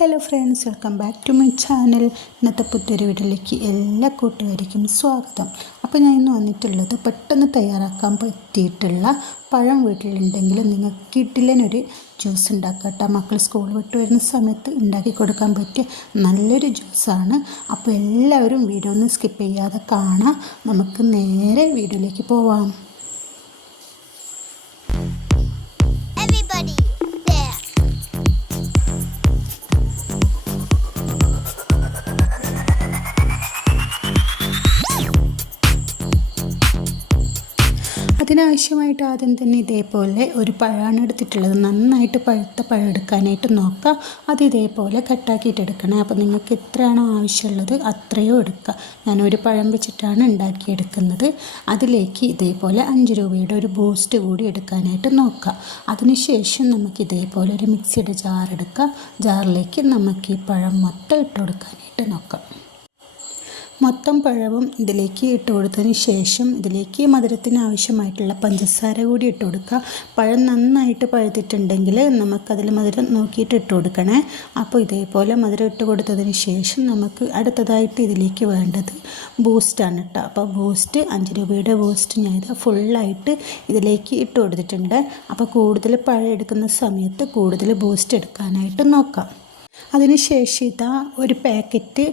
Hello friends welcome back to my channel. ഇന്നത്തെ പുതിയൊരു വീട്ടിലേക്ക് എല്ലാ കൂട്ടുകാർക്കും സ്വാഗതം. അപ്പോൾ ഞാൻ ഇന്ന് വന്നിട്ടുള്ളത് പെട്ടെന്ന് തയ്യാറാക്കാൻ പറ്റിയിട്ടുള്ള പഴം വീട്ടിലുണ്ടെങ്കിൽ നിങ്ങൾക്ക് കിട്ടില്ലനൊരു ജ്യൂസ് ഉണ്ടാക്കട്ടെ മക്കൾ സ്കൂൾ വിട്ട് വരുന്ന സമയത്ത് ഉണ്ടാക്കി കൊടുക്കാൻ പറ്റിയ നല്ലൊരു ജ്യൂസാണ്. അപ്പോൾ എല്ലാവരും വീഡിയോ ഒന്ന് സ്കിപ്പ് ചെയ്യാതെ കാണാം. നമുക്ക് നേരെ വീഡിയോയിലേക്ക് പോവാം. അതിനാവശ്യമായിട്ട് ആദ്യം തന്നെ ഇതേപോലെ ഒരു പഴമാണ് എടുത്തിട്ടുള്ളത്. നന്നായിട്ട് പഴുത്ത പഴം എടുക്കാനായിട്ട് നോക്കുക. അത് ഇതേപോലെ കട്ടാക്കിയിട്ട് എടുക്കണേ. അപ്പോൾ നിങ്ങൾക്ക് എത്രയാണോ ആവശ്യമുള്ളത് അത്രയോ എടുക്കുക. ഞാനൊരു പഴം വെച്ചിട്ടാണ് ഉണ്ടാക്കിയെടുക്കുന്നത്. അതിലേക്ക് ഇതേപോലെ അഞ്ച് രൂപയുടെ ഒരു ബൂസ്റ്റ് കൂടി എടുക്കാനായിട്ട് നോക്കുക. അതിനുശേഷം നമുക്ക് ഇതേപോലെ ഒരു മിക്സിയുടെ ജാർ എടുക്കുക ജാറിലേക്ക് നമുക്ക് ഈ പഴം മൊത്തം ഇട്ട് കൊടുക്കാനായിട്ട് നോക്കാം. മൊത്തം പഴവും ഇതിലേക്ക് ഇട്ട് കൊടുത്തതിന് ശേഷം ഇതിലേക്ക് മധുരത്തിന് ആവശ്യമായിട്ടുള്ള പഞ്ചസാര കൂടി ഇട്ട് കൊടുക്കുക. പഴം നന്നായിട്ട് പഴുത്തിട്ടുണ്ടെങ്കിൽ നമുക്കതിൽ മധുരം നോക്കിയിട്ട് ഇട്ട് കൊടുക്കണേ. അപ്പോൾ ഇതേപോലെ മധുരം ഇട്ട് കൊടുത്തതിന് ശേഷം നമുക്ക് അടുത്തതായിട്ട് ഇതിലേക്ക് വേണ്ടത് ബൂസ്റ്റാണ് കേട്ടോ അപ്പോൾ ബൂസ്റ്റ് അഞ്ച് രൂപയുടെ ബൂസ്റ്റ് ഞാൻ ഇത് ഫുള്ളായിട്ട് ഇതിലേക്ക് ഇട്ട് കൊടുത്തിട്ടുണ്ട്. അപ്പോൾ കൂടുതൽ പഴം എടുക്കുന്ന സമയത്ത് കൂടുതൽ ബൂസ്റ്റ് എടുക്കാനായിട്ട് നോക്കാം. അതിനുശേഷം ഇതാ ഒരു പാക്കറ്റ്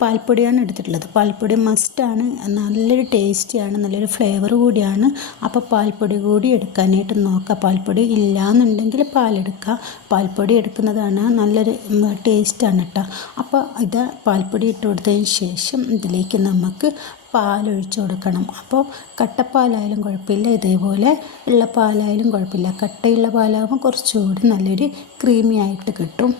പാൽപ്പൊടിയാണ് എടുത്തിട്ടുള്ളത്. പാൽപ്പൊടി മസ്റ്റാണ് നല്ലൊരു ടേസ്റ്റിയാണ് നല്ലൊരു ഫ്ലേവർ കൂടിയാണ്. അപ്പോൾ പാൽപ്പൊടി കൂടി എടുക്കാനായിട്ട് നോക്കുക പാൽപ്പൊടി ഇല്ലയെന്നുണ്ടെങ്കിൽ പാലെടുക്കുക പാൽപ്പൊടി എടുക്കുന്നതാണ് നല്ലൊരു ടേസ്റ്റാണ് കേട്ടോ അപ്പോൾ ഇത് പാൽപ്പൊടി ഇട്ട് കൊടുത്തതിന് ശേഷം ഇതിലേക്ക് നമുക്ക് പാലൊഴിച്ച് കൊടുക്കണം. അപ്പോൾ കട്ടപ്പാലായാലും കുഴപ്പമില്ല. ഇതേപോലെ ഉള്ള പാലായാലും കുഴപ്പമില്ല. കട്ടയുള്ള പാലാകുമ്പോൾ കുറച്ചുകൂടി നല്ലൊരു ക്രീമി ആയിട്ട് കിട്ടും.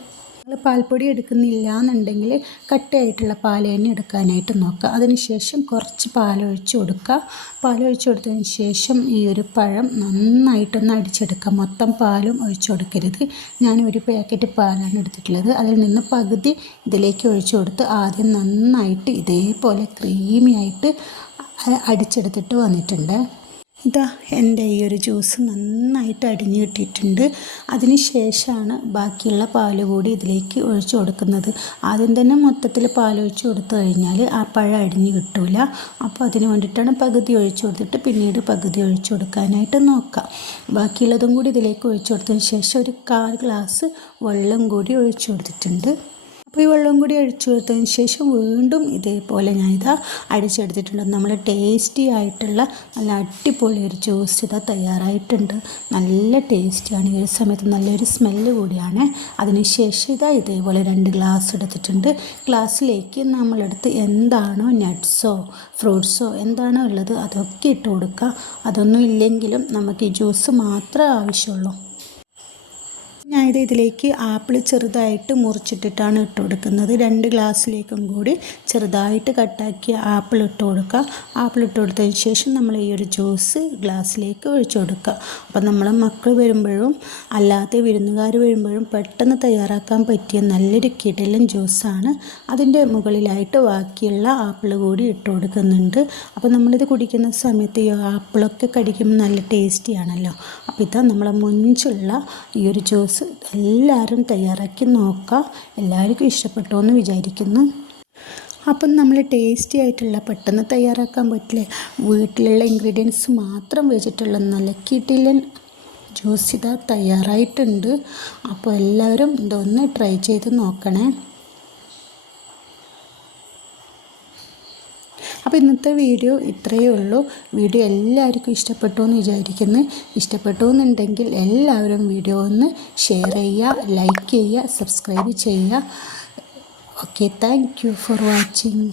നിങ്ങൾ പാൽപ്പൊടി എടുക്കുന്നില്ല എന്നുണ്ടെങ്കിൽ കട്ടയായിട്ടുള്ള പാൽ തന്നെ എടുക്കാനായിട്ട് നോക്കുക. അതിനുശേഷം കുറച്ച് പാലൊഴിച്ച് കൊടുക്കുക. പാലൊഴിച്ച് കൊടുത്തതിന് ശേഷം ഈ ഒരു പഴം നന്നായിട്ടൊന്ന് അടിച്ചെടുക്കുക. മൊത്തം പാലും ഒഴിച്ചു കൊടുക്കരുത്. ഞാൻ ഒരു പാക്കറ്റ് പാലാണ് എടുത്തിട്ടുള്ളത്. അതിൽ നിന്ന് പകുതി ഇതിലേക്ക് ഒഴിച്ചു കൊടുത്ത് ആദ്യം നന്നായിട്ട് ഇതേപോലെ ക്രീമിയായിട്ട് അടിച്ചെടുത്തിട്ട് വന്നിട്ടുണ്ട്. ഇതാ എന്റെ ഈ ഒരു ജ്യൂസ് നന്നായിട്ട് അടിഞ്ഞു കിട്ടിയിട്ടുണ്ട്. അതിന് ശേഷമാണ് ബാക്കിയുള്ള പാൽ കൂടി ഇതിലേക്ക് ഒഴിച്ചു കൊടുക്കുന്നത്. ആദ്യം തന്നെ മൊത്തത്തിൽ പാൽ ഒഴിച്ച് കൊടുത്തു കഴിഞ്ഞാൽ ആ പഴം അടിഞ്ഞു കിട്ടില്ല അപ്പോൾ അതിന് വേണ്ടിയിട്ടാണ് പകുതി ഒഴിച്ചു കൊടുത്തിട്ട് പിന്നീട് പകുതി ഒഴിച്ചു കൊടുക്കാനായിട്ട് നോക്കാം ബാക്കിയുള്ളതും കൂടി ഇതിലേക്ക് ഒഴിച്ചു കൊടുത്തതിന് ശേഷം ഒരു കാൽ ഗ്ലാസ് വെള്ളം കൂടി ഒഴിച്ചു കൊടുത്തിട്ടുണ്ട്. അപ്പോൾ ഈ വെള്ളം കൂടി അടിച്ചു കൊടുത്തതിന് ശേഷം വീണ്ടും ഇതേപോലെ ഞാൻ ഇതാ അടിച്ചെടുത്തിട്ടുണ്ട്. നമ്മൾ ടേസ്റ്റി ആയിട്ടുള്ള നല്ല അടിപൊളി ഒരു ജ്യൂസ് ഇതാ തയ്യാറായിട്ടുണ്ട്. നല്ല ടേസ്റ്റിയാണ് ഈ ഒരു സമയത്ത് നല്ലൊരു സ്മെല്ല് കൂടിയാണ്. അതിനുശേഷം ഇതാ ഇതേപോലെ രണ്ട് ഗ്ലാസ് എടുത്തിട്ടുണ്ട്. ഗ്ലാസ്സിലേക്ക് നമ്മളെടുത്ത് എന്താണോ നട്ട്സോ ഫ്രൂട്ട്സോ എന്താണോ ഉള്ളത് അതൊക്കെ ഇട്ട് കൊടുക്കുക അതൊന്നും ഇല്ലെങ്കിലും നമുക്ക് ഈ ജ്യൂസ് മാത്രമേ ആവശ്യമുള്ളൂ. ഞാനിത് ഇതിലേക്ക് ആപ്പിൾ ചെറുതായിട്ട് മുറിച്ചിട്ടിട്ടാണ് ഇട്ട് കൊടുക്കുന്നത്. രണ്ട് ഗ്ലാസ്സിലേക്കും കൂടി ചെറുതായിട്ട് കട്ടാക്കി ആപ്പിൾ ഇട്ട് കൊടുക്കുക. ആപ്പിൾ ഇട്ട് കൊടുത്തതിന് ശേഷം നമ്മൾ ഈ ഒരു ജ്യൂസ് ഗ്ലാസ്സിലേക്ക് ഒഴിച്ചു കൊടുക്കുക. അപ്പം നമ്മൾ മക്കൾ വരുമ്പോഴും അല്ലാതെ വിരുന്നുകാർ വരുമ്പോഴും പെട്ടെന്ന് തയ്യാറാക്കാൻ പറ്റിയ നല്ലൊരു കിടലൻ ജ്യൂസാണ്. അതിന്റെ മുകളിലായിട്ട് ബാക്കിയുള്ള ആപ്പിൾ കൂടി ഇട്ട് കൊടുക്കുന്നുണ്ട്. അപ്പോൾ നമ്മളിത് കുടിക്കുന്ന സമയത്ത് ഈ ആപ്പിളൊക്കെ കടിക്കുമ്പോൾ നല്ല ടേസ്റ്റിയാണല്ലോ. അപ്പോൾ ഇതാ നമ്മളെ മുഞ്ചുള്ള ഈ ഒരു ജ്യൂസ് എല്ലാവരും തയ്യാറാക്കി നോക്കുക എല്ലാവർക്കും ഇഷ്ടപ്പെട്ടു എന്ന് വിചാരിക്കുന്നു. അപ്പം നമ്മൾ ടേസ്റ്റി ആയിട്ടുള്ള പെട്ടെന്ന് തയ്യാറാക്കാൻ പറ്റില്ല? വീട്ടിലുള്ള ഇൻഗ്രീഡിയൻസ് മാത്രം വെച്ചിട്ടുള്ള നല്ല കിട്ടിലൻ ജ്യൂസ് ഇതാ തയ്യാറായിട്ടുണ്ട്. അപ്പോൾ എല്ലാവരും ഇതൊന്ന് ട്രൈ ചെയ്ത് നോക്കണേ. അപ്പോൾ ഇന്നത്തെ വീഡിയോ ഇത്രയേ ഉള്ളൂ. വീഡിയോ എല്ലാവർക്കും ഇഷ്ടപ്പെട്ടു എന്ന് വിചാരിക്കുന്നു. ഇഷ്ടപ്പെട്ടു എന്നുണ്ടെങ്കിൽ എല്ലാവരും വീഡിയോ ഒന്ന് ഷെയർ ചെയ്യുക ലൈക്ക് ചെയ്യുക സബ്സ്ക്രൈബ് ചെയ്യുക. Okay thank you for watching